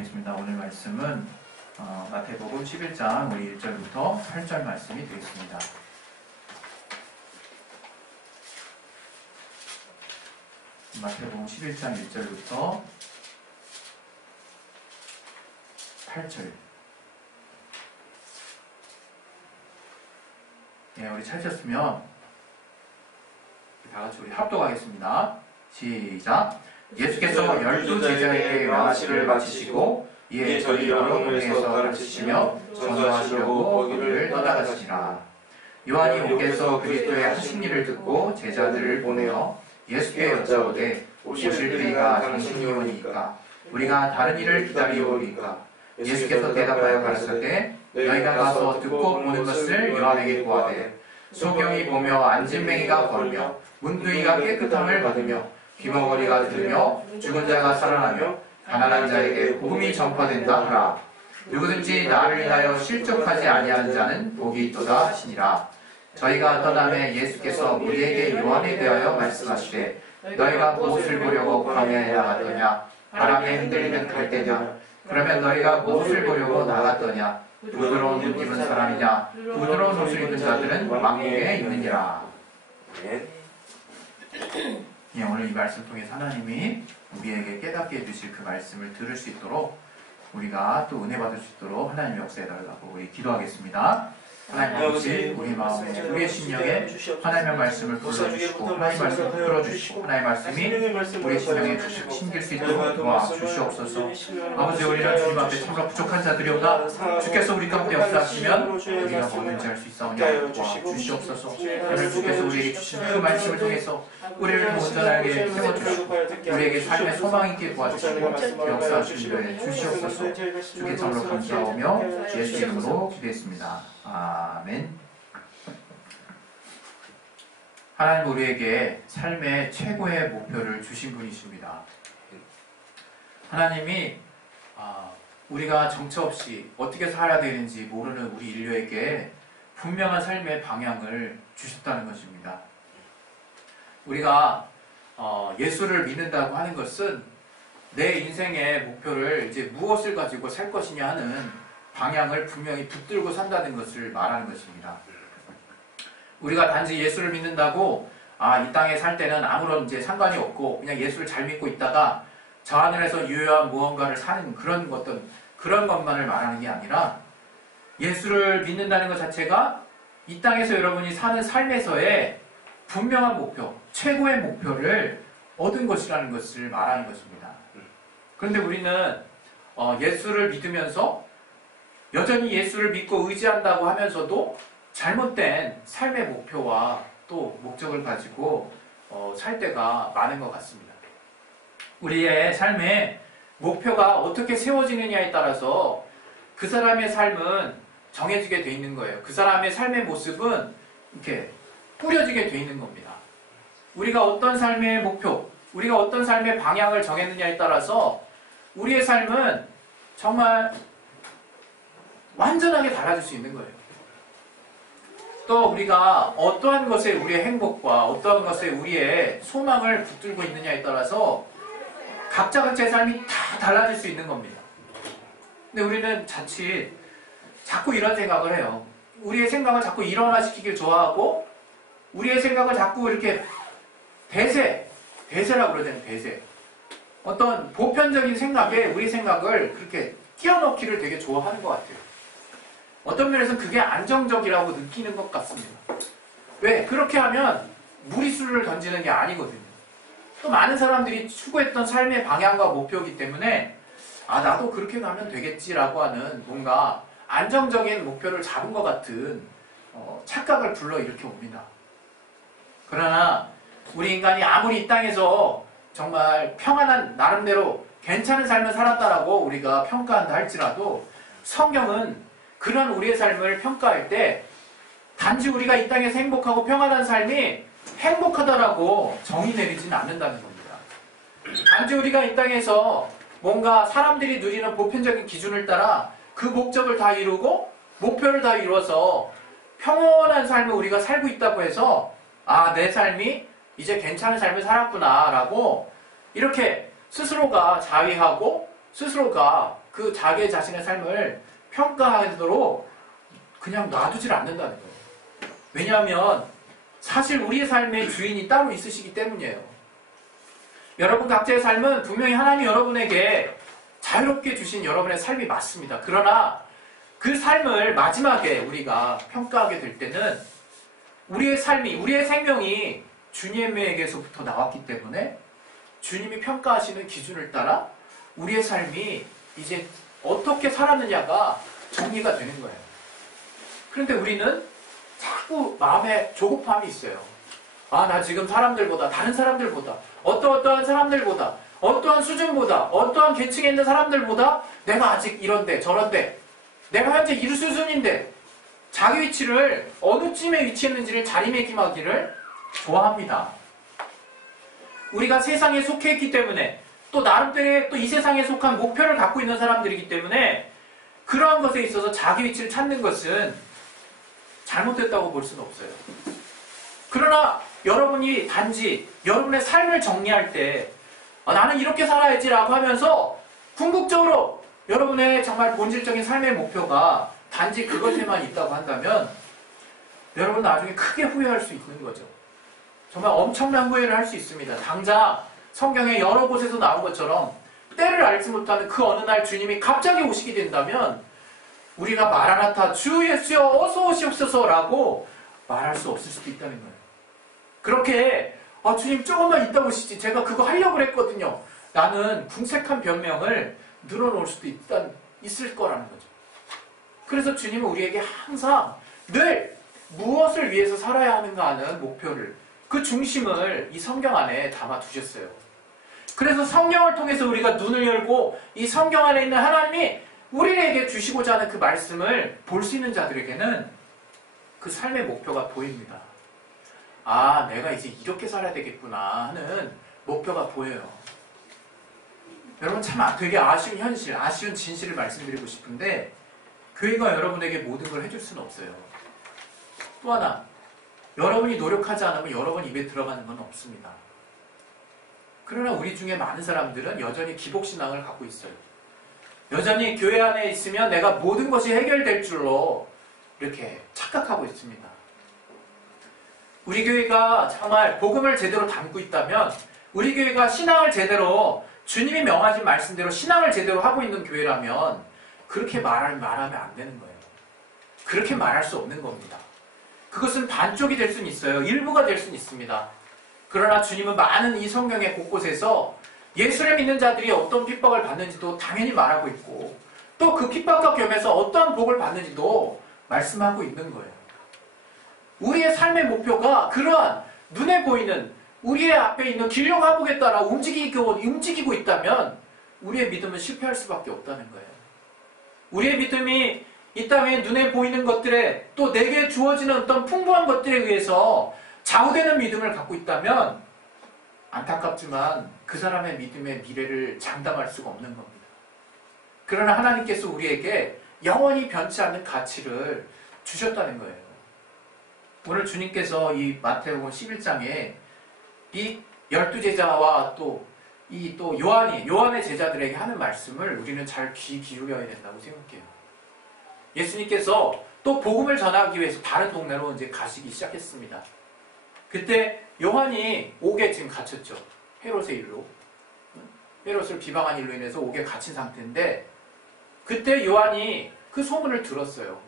보겠습니다. 오늘 말씀은 마태복음 11장 우리 1절부터 8절 말씀이 되겠습니다. 마태복음 11장 1절부터 8절. 네, 우리 찾으셨으면 다 같이 우리 합독하겠습니다. 시작. 예수께서 12제자에게 명하시를 마치시고 이에 저희 여러 동네에서 가르치시며 전도하시려고 거기를 떠나가시니라. 요한이 오께서 그리스도의 하신 일을 듣고 제자들을 보내어 예수께 여짜오되 오실 그이가 당신이 오니까 우리가 다른 일을 기다리오리까. 예수께서 대답하여 가르치되 너희가 가서 듣고 보는 것을 요한에게 보아되 소경이 보며 안진뱅이가 걸으며 문둥이가 깨끗함을 받으며 귀머거리가 들으며 죽은 자가 살아나며 가난한 자에게 복음이 전파된다 하라. 누구든지 나를 인하여 실족하지 아니하는 자는 복이 있도다 하시니라. 저희가 떠남에 예수께서 우리에게 요한에 대하여 말씀하시되 너희가 무엇을 보려고 광야에 나갔더냐? 바람에 흔들리는 갈대냐? 그러면 너희가 무엇을 보려고 나갔더냐? 부드러운 옷 입은 사람이냐? 부드러운 옷을 입은 자들은 왕국에 있느니라. 예, 오늘 이 말씀 통해서 하나님이 우리에게 깨닫게 해주실 그 말씀을 들을 수 있도록 우리가 또 은혜 받을 수 있도록 하나님 역사에 달라고 우리 기도하겠습니다. 하나님 아버지, 우리 마음에 우리의 심령에 하나님의 말씀을 불러주시고 하나님의 말씀을 풀어주시고 하나님의 말씀이 우리의 심령에 심길 수 있도록 도와주시옵소서. 아버지, 우리는 주님 앞에 참으로 부족한 자들이오나 주께서 우리 가운데 역사하시면 우리가 뭐든지 할 수 있사오냐 도와주시옵소서. 오늘 주께서 우리에게 주신 그 말씀을 통해서 우리를 온전하게 세워주시고 우리에게 삶의 소망 있게 도와주시고 역사하시는 주시옵소서. 주께 참으로 감사하며 예수 이름으로 기도했습니다. 아멘. 하나님 우리에게 삶의 최고의 목표를 주신 분이십니다. 하나님이 우리가 정처 없이 어떻게 살아야 되는지 모르는 우리 인류에게 분명한 삶의 방향을 주셨다는 것입니다. 우리가 예수를 믿는다고 하는 것은 내 인생의 목표를 이제 무엇을 가지고 살 것이냐 하는 방향을 분명히 붙들고 산다는 것을 말하는 것입니다. 우리가 단지 예수를 믿는다고 이 땅에 살 때는 아무런 이제 상관이 없고 그냥 예수를 잘 믿고 있다가 저 하늘에서 유효한 무언가를 사는 그런 것만을 말하는 게 아니라 예수를 믿는다는 것 자체가 이 땅에서 여러분이 사는 삶에서의 분명한 목표, 최고의 목표를 얻은 것이라는 것을 말하는 것입니다. 그런데 우리는 예수를 믿으면서 여전히 예수를 믿고 의지한다고 하면서도 잘못된 삶의 목표와 또 목적을 가지고 살 때가 많은 것 같습니다. 우리의 삶의 목표가 어떻게 세워지느냐에 따라서 그 사람의 삶은 정해지게 돼 있는 거예요. 그 사람의 삶의 모습은 이렇게 꾸려지게 돼 있는 겁니다. 우리가 어떤 삶의 목표, 우리가 어떤 삶의 방향을 정했느냐에 따라서 우리의 삶은 정말 완전하게 달라질 수 있는 거예요. 또 우리가 어떠한 것에 우리의 행복과 어떠한 것에 우리의 소망을 붙들고 있느냐에 따라서 각자의 삶이 다 달라질 수 있는 겁니다. 근데 우리는 자칫 자꾸 이런 생각을 해요. 우리의 생각을 자꾸 일원화시키길 좋아하고 우리의 생각을 자꾸 이렇게 대세라고 그러잖아요. 대세. 어떤 보편적인 생각에 우리 생각을 그렇게 끼워넣기를 되게 좋아하는 것 같아요. 어떤 면에서는 그게 안정적이라고 느끼는 것 같습니다. 왜? 그렇게 하면 무리수를 던지는 게 아니거든요. 또 많은 사람들이 추구했던 삶의 방향과 목표이기 때문에 나도 그렇게 가면 되겠지라고 하는 뭔가 안정적인 목표를 잡은 것 같은 착각을 불러일으켜 옵니다. 그러나 우리 인간이 아무리 이 땅에서 정말 평안한 나름대로 괜찮은 삶을 살았다라고 우리가 평가한다 할지라도 성경은 그런 우리의 삶을 평가할 때 단지 우리가 이 땅에서 행복하고 평안한 삶이 행복하다라고 정의 내리지는 않는다는 겁니다. 단지 우리가 이 땅에서 뭔가 사람들이 누리는 보편적인 기준을 따라 그 목적을 다 이루고 목표를 다 이루어서 평온한 삶을 우리가 살고 있다고 해서 내 삶이 이제 괜찮은 삶을 살았구나 라고 이렇게 스스로가 자위하고 스스로가 그 자기 자신의 삶을 평가하도록 그냥 놔두질 않는다는 거예요. 왜냐하면 사실 우리의 삶의 주인이 따로 있으시기 때문이에요. 여러분 각자의 삶은 분명히 하나님이 여러분에게 자유롭게 주신 여러분의 삶이 맞습니다. 그러나 그 삶을 마지막에 우리가 평가하게 될 때는 우리의 삶이, 우리의 생명이 주님에게서부터 나왔기 때문에 주님이 평가하시는 기준을 따라 우리의 삶이 이제 어떻게 살았느냐가 정리가 되는 거예요. 그런데 우리는 자꾸 마음에 조급함이 있어요. 아, 나 지금 사람들보다, 다른 사람들보다, 어떠한 사람들보다, 어떠한 수준보다, 어떠한 계층에 있는 사람들보다 내가 아직 이런데 저런데 내가 현재 이 수준인데 자기 위치를 어느 쯤에 위치했는지를 자리매김하기를 좋아합니다. 우리가 세상에 속해 있기 때문에 또 나름대로의 또 이 세상에 속한 목표를 갖고 있는 사람들이기 때문에 그러한 것에 있어서 자기 위치를 찾는 것은 잘못됐다고 볼 수는 없어요. 그러나 여러분이 단지 여러분의 삶을 정리할 때 나는 이렇게 살아야지라고 하면서 궁극적으로 여러분의 정말 본질적인 삶의 목표가 단지 그것에만 있다고 한다면 여러분 나중에 크게 후회할 수 있는 거죠. 정말 엄청난 후회를 할 수 있습니다. 당장 성경에 여러 곳에서 나온 것처럼 때를 알지 못하는 그 어느 날 주님이 갑자기 오시게 된다면 우리가 마라나타 주 예수여 어서 오시옵소서라고 말할 수 없을 수도 있다는 거예요. 그렇게 주님 조금만 이따 오시지 제가 그거 하려고 했거든요. 나는 궁색한 변명을 늘어놓을 수도 있을 거라는 거죠. 그래서 주님은 우리에게 항상 늘 무엇을 위해서 살아야 하는가 하는 목표를 그 중심을 이 성경 안에 담아두셨어요. 그래서 성경을 통해서 우리가 눈을 열고 이 성경 안에 있는 하나님이 우리에게 주시고자 하는 그 말씀을 볼 수 있는 자들에게는 그 삶의 목표가 보입니다. 아, 내가 이제 이렇게 살아야 되겠구나 하는 목표가 보여요. 여러분 참 되게 아쉬운 현실, 아쉬운 진실을 말씀드리고 싶은데 교회가 여러분에게 모든 걸 해줄 수는 없어요. 또 하나, 여러분이 노력하지 않으면 여러분 입에 들어가는 건 없습니다. 그러나 우리 중에 많은 사람들은 여전히 기복신앙을 갖고 있어요. 여전히 교회 안에 있으면 내가 모든 것이 해결될 줄로 이렇게 착각하고 있습니다. 우리 교회가 정말 복음을 제대로 담고 있다면 우리 교회가 신앙을 제대로 주님이 명하신 말씀대로 신앙을 제대로 하고 있는 교회라면 그렇게 말하면 안 되는 거예요. 그렇게 말할 수 없는 겁니다. 그것은 반쪽이 될 수는 있어요. 일부가 될 수는 있습니다. 그러나 주님은 많은 이 성경의 곳곳에서 예수를 믿는 자들이 어떤 핍박을 받는지도 당연히 말하고 있고 또 그 핍박과 겸해서 어떠한 복을 받는지도 말씀하고 있는 거예요. 우리의 삶의 목표가 그러한 눈에 보이는 우리의 앞에 있는 길령 화복에 따라 움직이고 있다면 우리의 믿음은 실패할 수밖에 없다는 거예요. 우리의 믿음이 이 땅에 눈에 보이는 것들에 또 내게 주어지는 어떤 풍부한 것들에 의해서 좌우되는 믿음을 갖고 있다면 안타깝지만 그 사람의 믿음의 미래를 장담할 수가 없는 겁니다. 그러나 하나님께서 우리에게 영원히 변치 않는 가치를 주셨다는 거예요. 오늘 주님께서 이 마태복음 11장에 이 12제자와 또 요한의 제자들에게 하는 말씀을 우리는 잘 귀 기울여야 된다고 생각해요. 예수님께서 또 복음을 전하기 위해서 다른 동네로 이제 가시기 시작했습니다. 그때 요한이 옥에 지금 갇혔죠. 헤롯의 일로. 헤롯을 비방한 일로 인해서 옥에 갇힌 상태인데 그때 요한이 그 소문을 들었어요.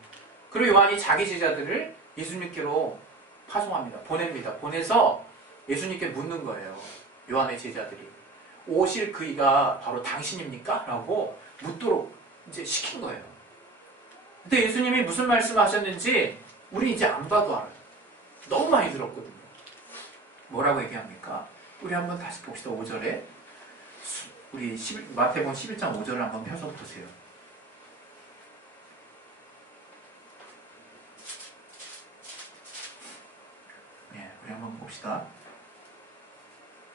그리고 요한이 자기 제자들을 예수님께로 파송합니다. 보내서 예수님께 묻는 거예요. 요한의 제자들이. 오실 그이가 바로 당신입니까? 라고 묻도록 이제 시킨 거예요. 근데 예수님이 무슨 말씀 하셨는지 우리 이제 안 봐도 알아요. 너무 많이 들었거든요. 뭐라고 얘기합니까? 우리 한번 다시 봅시다. 5절에 우리 마태복음 11장 5절을 한번 펴서 보세요. 네, 우리 한번 봅시다.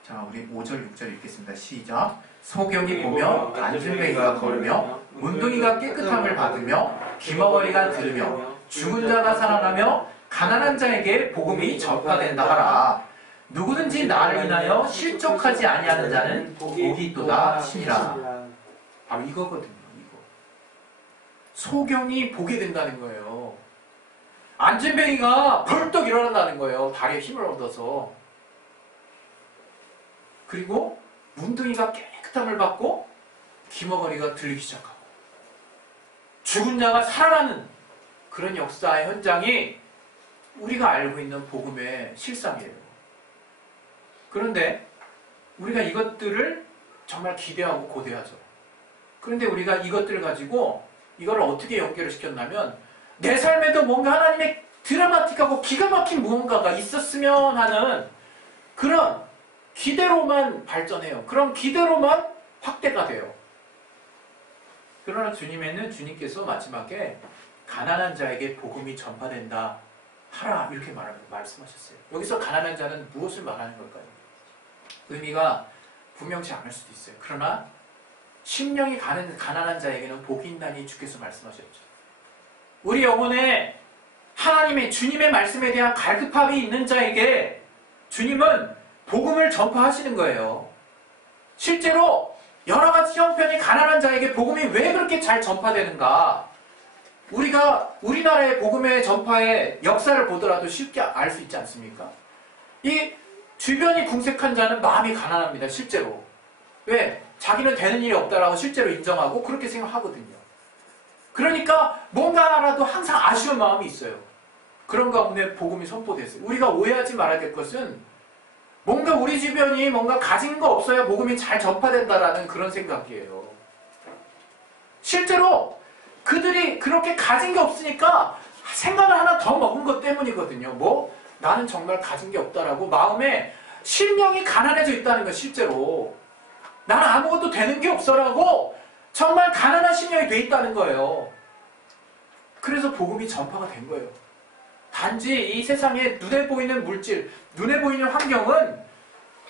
자, 우리 5절, 6절 읽겠습니다. 시작. 소경이 보며 안진뱅이가 걸으며 문둥이가 깨끗함을 받으며 귀머거리가 들으며 죽은 자가 살아나며 가난한 자에게 복음이 전파된다 하라. 누구든지 나를 인하여 실족하지 아니하는 자는 복이 있도다 하시니라. 바로 이거거든요. 이거. 소경이 보게 된다는 거예요. 안진뱅이가 벌떡 일어난다는 거예요. 다리에 힘을 얻어서. 그리고 문둥이가 깨끗함을 받고 귀머거리가 들리기 시작하고 죽은 자가 살아나는 그런 역사의 현장이 우리가 알고 있는 복음의 실상이에요. 그런데 우리가 이것들을 정말 기대하고 고대하죠. 그런데 우리가 이것들을 가지고 이걸 어떻게 연결을 시켰냐면 내 삶에도 뭔가 하나님의 드라마틱하고 기가 막힌 무언가가 있었으면 하는 그런 기대로만 발전해요. 그런 기대로만 확대가 돼요. 그러나 주님에는 주님께서 마지막에 가난한 자에게 복음이 전파된다 하라 이렇게 말씀하셨어요. 여기서 가난한 자는 무엇을 말하는 걸까요? 의미가 분명치 않을 수도 있어요. 그러나 심령이 가난한 자에게는 복이 있나니 주께서 말씀하셨죠. 우리 영혼에 하나님의 주님의 말씀에 대한 갈급함이 있는 자에게 주님은 복음을 전파하시는 거예요. 실제로 여러 가지 형편이 가난한 자에게 복음이 왜 그렇게 잘 전파되는가? 우리가 우리나라의 복음의 전파의 역사를 보더라도 쉽게 알 수 있지 않습니까? 이 주변이 궁색한 자는 마음이 가난합니다. 실제로. 왜? 자기는 되는 일이 없다라고 실제로 인정하고 그렇게 생각하거든요. 그러니까 뭔가라도 항상 아쉬운 마음이 있어요. 그런 가운데 복음이 선포됐어요. 우리가 오해하지 말아야 될 것은 뭔가 우리 주변이 뭔가 가진 거 없어야 복음이 잘 전파된다라는 그런 생각이에요. 실제로 그들이 그렇게 가진 게 없으니까 생각을 하나 더 먹은 것 때문이거든요. 뭐? 나는 정말 가진 게 없다라고 마음에 심령이 가난해져 있다는 거 실제로. 나는 아무것도 되는 게 없어라고 정말 가난한 심령이 돼 있다는 거예요. 그래서 복음이 전파가 된 거예요. 단지 이 세상에 눈에 보이는 물질, 눈에 보이는 환경은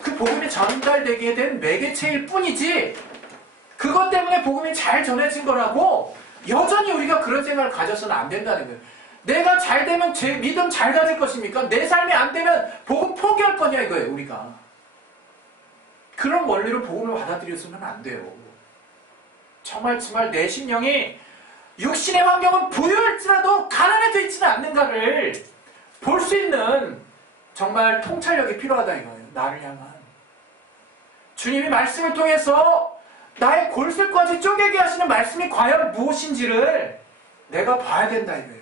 그 복음이 전달되게 된 매개체일 뿐이지 그것 때문에 복음이 잘 전해진 거라고 여전히 우리가 그런 생각을 가져서는 안 된다는 거예요. 내가 잘 되면 제 믿음 잘 가질 것입니까? 내 삶이 안 되면 복음 포기할 거냐 이거예요. 우리가. 그런 원리로 복음을 받아들여서는 안 돼요. 정말 내 심령이 육신의 환경은 부유할지라도 가난해져 있지는 않는가를 볼 수 있는 정말 통찰력이 필요하다 이거예요. 나를 향한. 주님이 말씀을 통해서 나의 골수까지 쪼개게 하시는 말씀이 과연 무엇인지를 내가 봐야 된다 이거예요.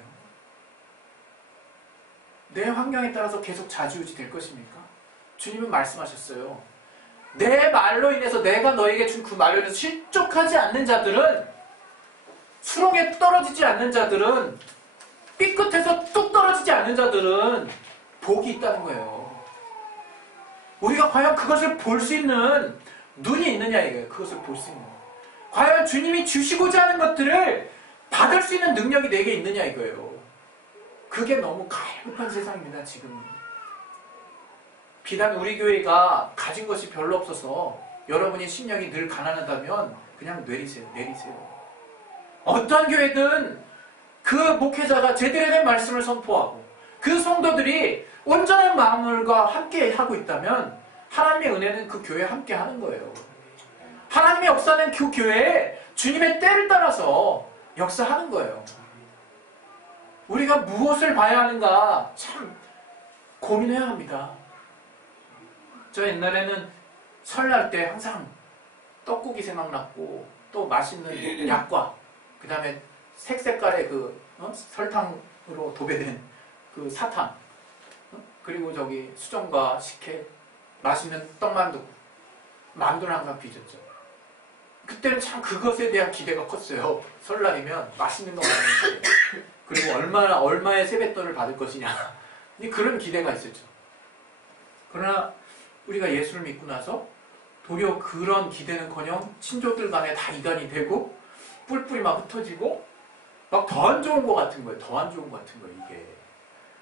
내 환경에 따라서 계속 좌지우지 될 것입니까? 주님은 말씀하셨어요. 내 말로 인해서 내가 너에게 준 그 말로 인해서 실족하지 않는 자들은 수렁에 떨어지지 않는 자들은 삐끗해서 뚝 떨어지지 않는 자들은 복이 있다는 거예요. 우리가 과연 그것을 볼 수 있는 눈이 있느냐 이거예요. 그것을 볼 수 있는. 과연 주님이 주시고자 하는 것들을 받을 수 있는 능력이 내게 있느냐 이거예요. 그게 너무 갈급한 세상입니다. 지금. 비단 우리 교회가 가진 것이 별로 없어서 여러분이 심령이 늘 가난하다면 그냥 내리세요. 어떤 교회든 그 목회자가 제대로 된 말씀을 선포하고 그 성도들이 온전한 마음과 함께 하고 있다면 하나님의 은혜는 그 교회에 함께 하는 거예요. 하나님의 역사는 그 교회에 주님의 때를 따라서 역사하는 거예요. 우리가 무엇을 봐야 하는가 참 고민해야 합니다. 저 옛날에는 설날 때 항상 떡국이 생각났고 또 맛있는 약과 그 다음에 색색깔의 설탕으로 도배된 그 사탕 그리고 저기 수정과 식혜 맛있는 떡만두 만두는 항상 빚었죠. 그때는 참 그것에 대한 기대가 컸어요. 설날이면 맛있는 거 많이 그리고 얼마의 세뱃돈을 받을 것이냐 그런 기대가 있었죠. 그러나 우리가 예수를 믿고 나서 도리어 그런 기대는커녕 친족들 간에 다 이간이 되고 뿔뿔이 막 흩어지고 막 더 안 좋은 것 같은 거예요. 더 안 좋은 것 같은 거예요. 이게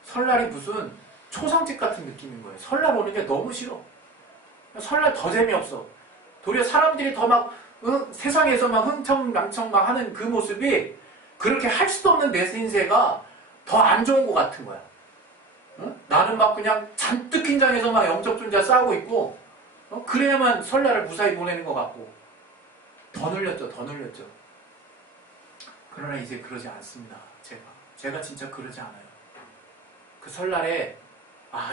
설날이 무슨 초상집 같은 느낌인 거예요. 설날 오는 게 너무 싫어. 설날 더 재미없어. 도리어 사람들이 더 막 세상에서 막 흥청망청 막 하는 그 모습이 그렇게 할 수도 없는 내 인생가 더 안 좋은 것 같은 거야. 응? 나는 막 그냥 잔뜩 긴장해서 막 영적 존재 싸우고 있고 그래야만 설날을 무사히 보내는 것 같고 더 늘렸죠. 더 늘렸죠. 그러나 이제 그러지 않습니다. 제가 진짜 그러지 않아요. 그 설날에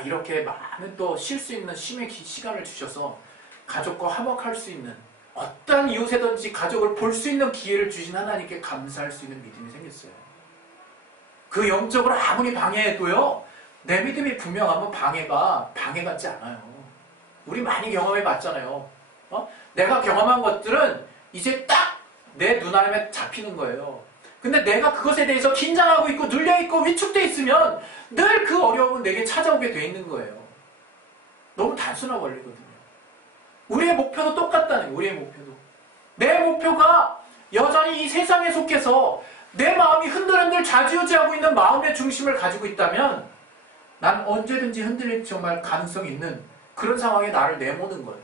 이렇게 많은 또 쉴 수 있는 쉼의 시간을 주셔서 가족과 화목할 수 있는, 어떤 이웃에든지 가족을 볼 수 있는 기회를 주신 하나님께 감사할 수 있는 믿음이 생겼어요. 그 영적으로 아무리 방해해도요, 내 믿음이 분명하면 방해 같지 않아요. 우리 많이 경험해 봤잖아요. 내가 경험한 것들은 이제 딱 내 눈알에 잡히는 거예요. 근데 내가 그것에 대해서 긴장하고 있고 눌려있고 위축되어 있으면 늘 그 어려움은 내게 찾아오게 돼 있는 거예요. 너무 단순한 원리거든요. 우리의 목표도 똑같다는 거예요. 우리의 목표도. 내 목표가 여전히 이 세상에 속해서 내 마음이 흔들흔들 좌지우지하고 있는 마음의 중심을 가지고 있다면 난 언제든지 흔들릴 정말 가능성이 있는 그런 상황에 나를 내모는 거예요.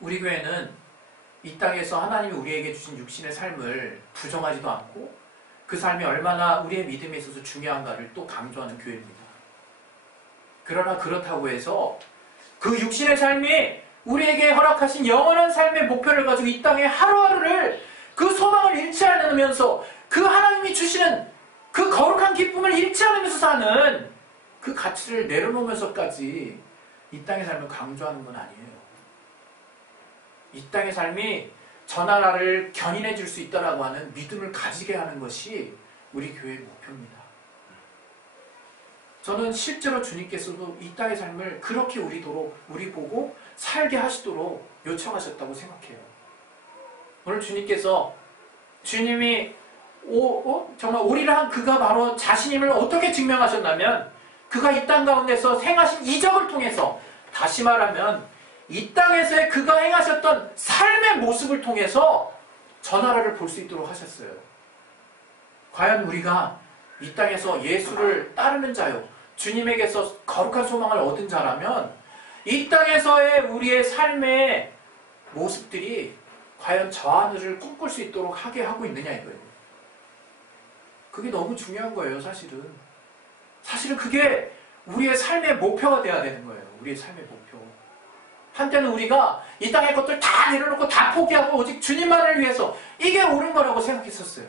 우리 교회는 이 땅에서 하나님이 우리에게 주신 육신의 삶을 부정하지도 않고 그 삶이 얼마나 우리의 믿음에 있어서 중요한가를 또 강조하는 교회입니다. 그러나 그렇다고 해서 그 육신의 삶이 우리에게 허락하신 영원한 삶의 목표를 가지고 이 땅에 하루하루를 그 소망을 잃지 않으면서 그 하나님이 주시는 그 거룩한 기쁨을 잃지 않으면서 사는 그 가치를 내려놓으면서까지 이 땅의 삶을 강조하는 건 아니에요. 이 땅의 삶이 저 나라를 견인해 줄 수 있다라고 하는 믿음을 가지게 하는 것이 우리 교회의 목표입니다. 저는 실제로 주님께서도 이 땅의 삶을 그렇게 우리 보고 살게 하시도록 요청하셨다고 생각해요. 오늘 주님이 정말 오리를 한 그가 바로 자신임을 어떻게 증명하셨냐면 그가 이 땅 가운데서 행하신 이적을 통해서, 다시 말하면 이 땅에서의 그가 행하셨던 삶의 모습을 통해서 저 나라를 볼 수 있도록 하셨어요. 과연 우리가 이 땅에서 예수를 따르는 자요, 주님에게서 거룩한 소망을 얻은 자라면 이 땅에서의 우리의 삶의 모습들이 과연 저 하늘을 꿈꿀 수 있도록 하게 하고 있느냐 이거예요. 그게 너무 중요한 거예요. 사실은 그게 우리의 삶의 목표가 돼야 되는 거예요. 우리의 삶의 목표. 한때는 우리가 이 땅의 것들 다 내려놓고 다 포기하고 오직 주님만을 위해서 이게 옳은 거라고 생각했었어요.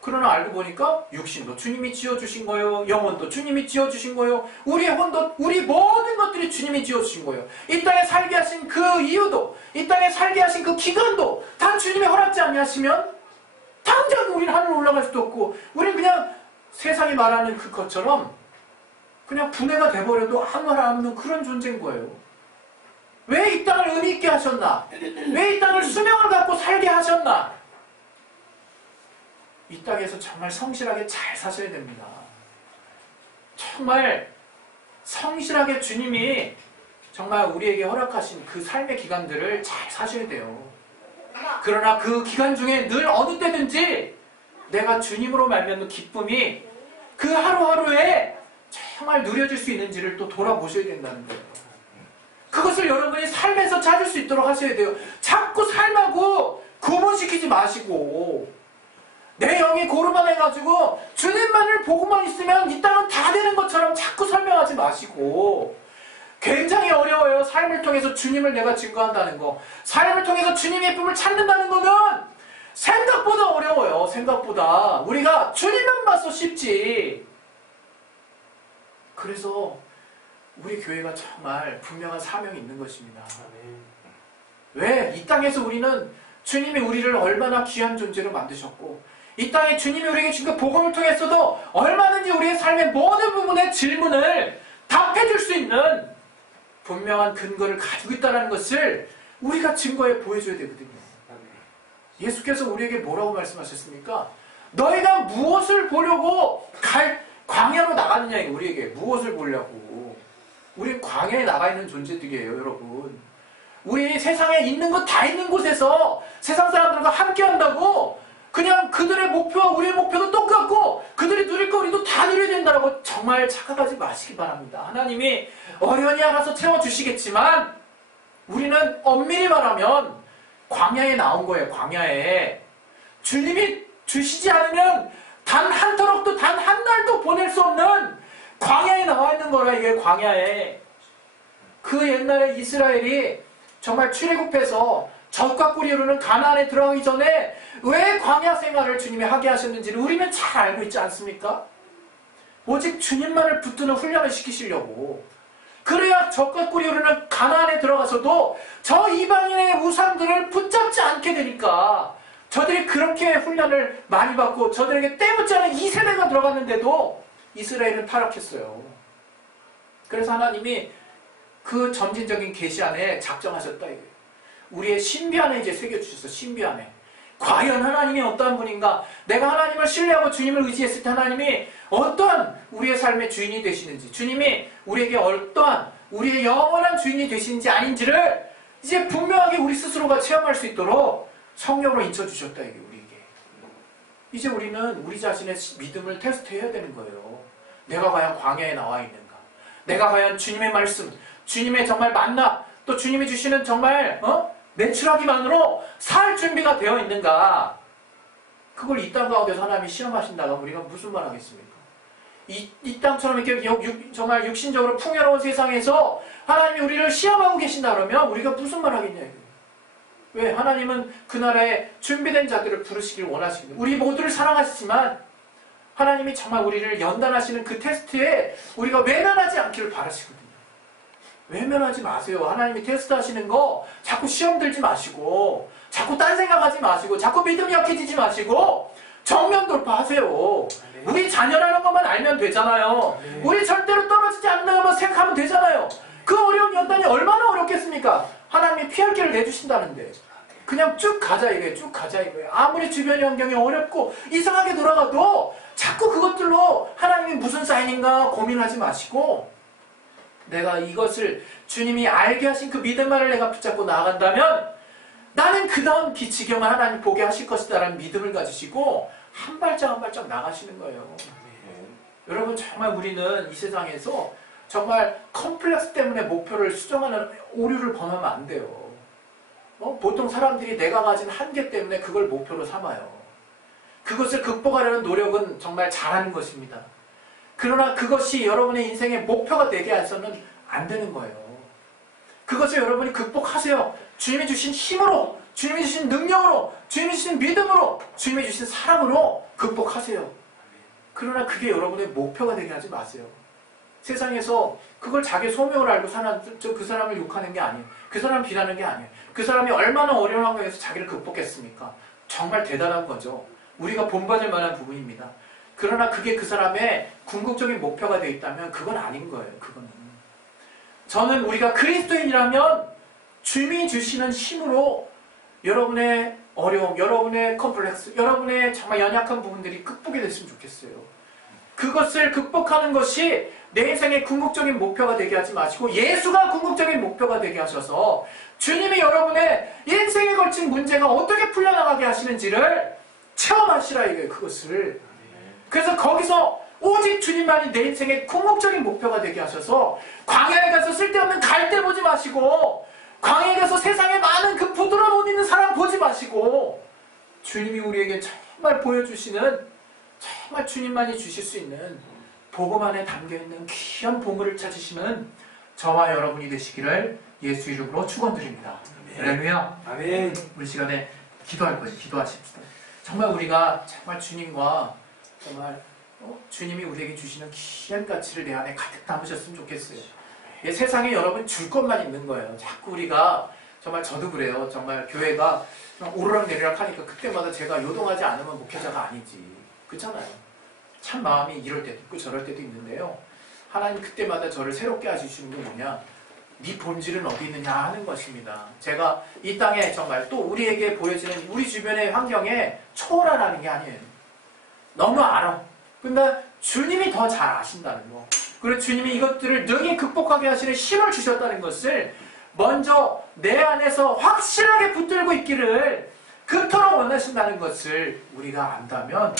그러나 알고 보니까 육신도 주님이 지어주신 거예요. 영혼도 주님이 지어주신 거예요. 우리의 혼도, 우리 모든 것들이 주님이 지어주신 거예요. 이 땅에 살게 하신 그 이유도, 이 땅에 살게 하신 그 기간도 다 주님이 허락지 않냐시면 당장 우리는 하늘로 올라갈 수도 없고 우리는 그냥 세상이 말하는 그것처럼 그냥 분해가 돼버려도 아무 말 안 하는 그런 존재인 거예요. 왜 이 땅을 의미 있게 하셨나? 왜 이 땅을 수명을 갖고 살게 하셨나? 이 땅에서 정말 성실하게 잘 사셔야 됩니다. 정말 성실하게 주님이 정말 우리에게 허락하신 그 삶의 기간들을 잘 사셔야 돼요. 그러나 그 기간 중에 늘 어느 때든지 내가 주님으로 말미암는 기쁨이 그 하루하루에 정말 누려질 수 있는지를 또 돌아보셔야 된다는 거예요. 그것을 여러분이 삶에서 찾을 수 있도록 하셔야 돼요. 자꾸 삶하고 구분시키지 마시고 내 영이 고르만해가지고 주님만을 보고만 있으면 이 땅은 다 되는 것처럼 자꾸 설명하지 마시고, 굉장히 어려워요. 삶을 통해서 주님을 내가 증거한다는 거, 삶을 통해서 주님의 예쁨을 찾는다는 거는 생각보다 어려워요. 생각보다 우리가 주님만 봐서 쉽지. 그래서 우리 교회가 정말 분명한 사명이 있는 것입니다. 왜? 이 땅에서 우리는 주님이 우리를 얼마나 귀한 존재로 만드셨고 이 땅에 주님이 우리에게 주신 그 복음을 통해서도 얼마든지 우리의 삶의 모든 부분의 질문을 답해줄 수 있는 분명한 근거를 가지고 있다는 것을 우리가 증거해 보여줘야 되거든요. 예수께서 우리에게 뭐라고 말씀하셨습니까? 너희가 무엇을 보려고 광야로 나가느냐, 우리에게 무엇을 보려고. 우리 광야에 나가 있는 존재들이에요, 여러분. 우리 세상에 있는 것 다 있는 곳에서 세상 사람들과 함께 한다고 그냥 그들의 목표와 우리의 목표도 똑같고 그들이 누릴 거 우리도 다 누려야 된다고 정말 착각하지 마시기 바랍니다. 하나님이 어련히 알아서 채워주시겠지만 우리는 엄밀히 말하면 광야에 나온 거예요. 광야에. 주님이 주시지 않으면 단 한 터럭도 단 한 날도 보낼 수 없는 광야에 나와 있는 거라. 이게 광야에. 그 옛날에 이스라엘이 정말 출애굽해서 젖과 꿀이 흐르는 가나안에 들어가기 전에 왜 광야 생활을 주님이 하게 하셨는지를 우리는 잘 알고 있지 않습니까? 오직 주님만을 붙드는 훈련을 시키시려고. 그래야 젖과 꿀이 흐르는 가나안에 들어가서도 저 이방인의 우상들을 붙잡지 않게 되니까 저들이 그렇게 훈련을 많이 받고 저들에게 때묻지 않은 2세대가 들어갔는데도 이스라엘은 타락했어요. 그래서 하나님이 그 점진적인 계시 안에 작정하셨다 이거예요. 우리의 신비 안에 이제 새겨주셨어. 신비 안에. 과연 하나님이 어떠한 분인가? 내가 하나님을 신뢰하고 주님을 의지했을 때 하나님이 어떠한 우리의 삶의 주인이 되시는지, 주님이 우리에게 어떠한 우리의 영원한 주인이 되시는지 아닌지를 이제 분명하게 우리 스스로가 체험할 수 있도록 성령으로 인쳐주셨다 이게 우리에게. 이제 우리는 우리 자신의 믿음을 테스트해야 되는 거예요. 내가 과연 광야에 나와 있는가? 내가 과연 주님의 말씀, 주님의 정말 만나, 또 주님이 주시는 정말 매출하기만으로 살 준비가 되어 있는가? 그걸 이 땅 가운데서 하나님이 시험하신다가 우리가 무슨 말 하겠습니까? 이 땅처럼 이렇게 정말 육신적으로 풍요로운 세상에서 하나님이 우리를 시험하고 계신다 그러면 우리가 무슨 말 하겠냐 이거예요. 왜? 하나님은 그날에 준비된 자들을 부르시길 원하시거든요. 우리 모두를 사랑하시지만 하나님이 정말 우리를 연단하시는 그 테스트에 우리가 외면하지 않기를 바라시거든요. 외면하지 마세요. 하나님이 테스트하시는 거 자꾸 시험 들지 마시고 자꾸 딴 생각하지 마시고 자꾸 믿음이 약해지지 마시고 정면 돌파하세요. 우리 자녀라는 것만 알면 되잖아요. 우리 절대로 떨어지지 않는다고만 생각하면 되잖아요. 그 어려운 연단이 얼마나 어렵겠습니까? 하나님이 피할 길을 내주신다는데 그냥 쭉 가자 이거예요. 쭉 가자 이거예요. 아무리 주변의 환경이 어렵고 이상하게 돌아가도 자꾸 그것들로 하나님이 무슨 사인인가 고민하지 마시고 내가 이것을 주님이 알게 하신 그 믿음만을 내가 붙잡고 나아간다면 나는 그 다음 지경을 하나님 보게 하실 것이다 라는 믿음을 가지시고 한 발짝 한 발짝 나가시는 거예요. 여러분 정말 우리는 이 세상에서 정말 컴플렉스 때문에 목표를 수정하는 오류를 범하면 안 돼요. 보통 사람들이 내가 가진 한계 때문에 그걸 목표로 삼아요. 그것을 극복하려는 노력은 정말 잘하는 것입니다. 그러나 그것이 여러분의 인생의 목표가 되게 해서는 안 되는 거예요. 그것을 여러분이 극복하세요. 주님이 주신 힘으로, 주님이 주신 능력으로, 주님이 주신 믿음으로, 주님이 주신 사랑으로 극복하세요. 그러나 그게 여러분의 목표가 되게 하지 마세요. 세상에서 그걸 자기 소명을 알고 사는 그 사람을 욕하는 게 아니에요. 그 사람을 비난하는 게 아니에요. 그 사람이 얼마나 어려운 환경에서 자기를 극복했습니까? 정말 대단한 거죠. 우리가 본받을 만한 부분입니다. 그러나 그게 그 사람의 궁극적인 목표가 되어 있다면 그건 아닌 거예요. 그거는. 저는 우리가 그리스도인이라면 주님이 주시는 힘으로 여러분의 어려움, 여러분의 컴플렉스, 여러분의 정말 연약한 부분들이 극복이 됐으면 좋겠어요. 그것을 극복하는 것이 내 인생의 궁극적인 목표가 되게 하지 마시고 예수가 궁극적인 목표가 되게 하셔서 주님이 여러분의 인생에 걸친 문제가 어떻게 풀려나가게 하시는지를 체험하시라 이거예요. 그것을. 그래서 거기서 오직 주님만이 내 인생의 궁극적인 목표가 되게 하셔서 광야에 가서 쓸데없는 갈대 보지 마시고 광야에 가서 세상에 많은 그 부드러운 옷 입는 사람 보지 마시고 주님이 우리에게 정말 보여주시는 정말 주님만이 주실 수 있는 복음 안에 담겨있는 귀한 보물을 찾으시는 저와 여러분이 되시기를 예수 이름으로 축원드립니다. 할렐루야. 아멘. 우리 시간에 기도할 거예요. 기도하십시다. 정말 우리가 정말 주님과 정말 주님이 우리에게 주시는 귀한 가치를 내 안에 가득 담으셨으면 좋겠어요. 세상에 여러분 줄 것만 있는 거예요. 자꾸 우리가 정말 저도 그래요. 정말 교회가 오르락내리락 하니까 그때마다 제가 요동하지 않으면 목회자가 아니지. 그렇잖아요. 참 마음이 이럴 때도 있고 저럴 때도 있는데요. 하나님 그때마다 저를 새롭게 하시는 게 뭐냐? 네 본질은 어디 있느냐 하는 것입니다. 제가 이 땅에 정말 또 우리에게 보여지는 우리 주변의 환경에 초월하라는 게 아니에요. 너무 알아. 그러니까 주님이 더 잘 아신다는 거. 그리고 주님이 이것들을 능히 극복하게 하시는 힘을 주셨다는 것을 먼저 내 안에서 확실하게 붙들고 있기를 그토록 원하신다는 것을 우리가 안다면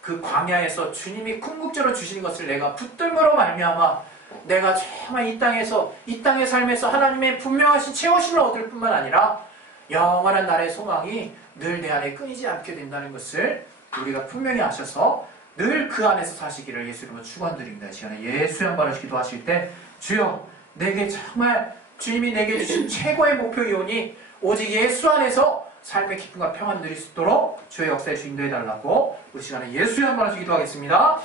그 광야에서 주님이 궁극적으로 주시는 것을 내가 붙들므로 말미암아 내가 정말 이 땅에서 이 땅의 삶에서 하나님의 분명하신 채워심을 얻을 뿐만 아니라 영원한 나라의 소망이 늘 내 안에 끊이지 않게 된다는 것을 우리가 분명히 아셔서 늘 그 안에서 사시기를 예수 이름으로 축원드립니다. 이 시간에 예수 양반을 기도하실 때 주여 내게 정말 주님이 내게 주신 최고의 목표 이오니 오직 예수 안에서 삶의 기쁨과 평안을 누릴 수 있도록 주의 역사에 인도해달라고 우리 시간에 예수의 한 번 하시 기도하겠습니다.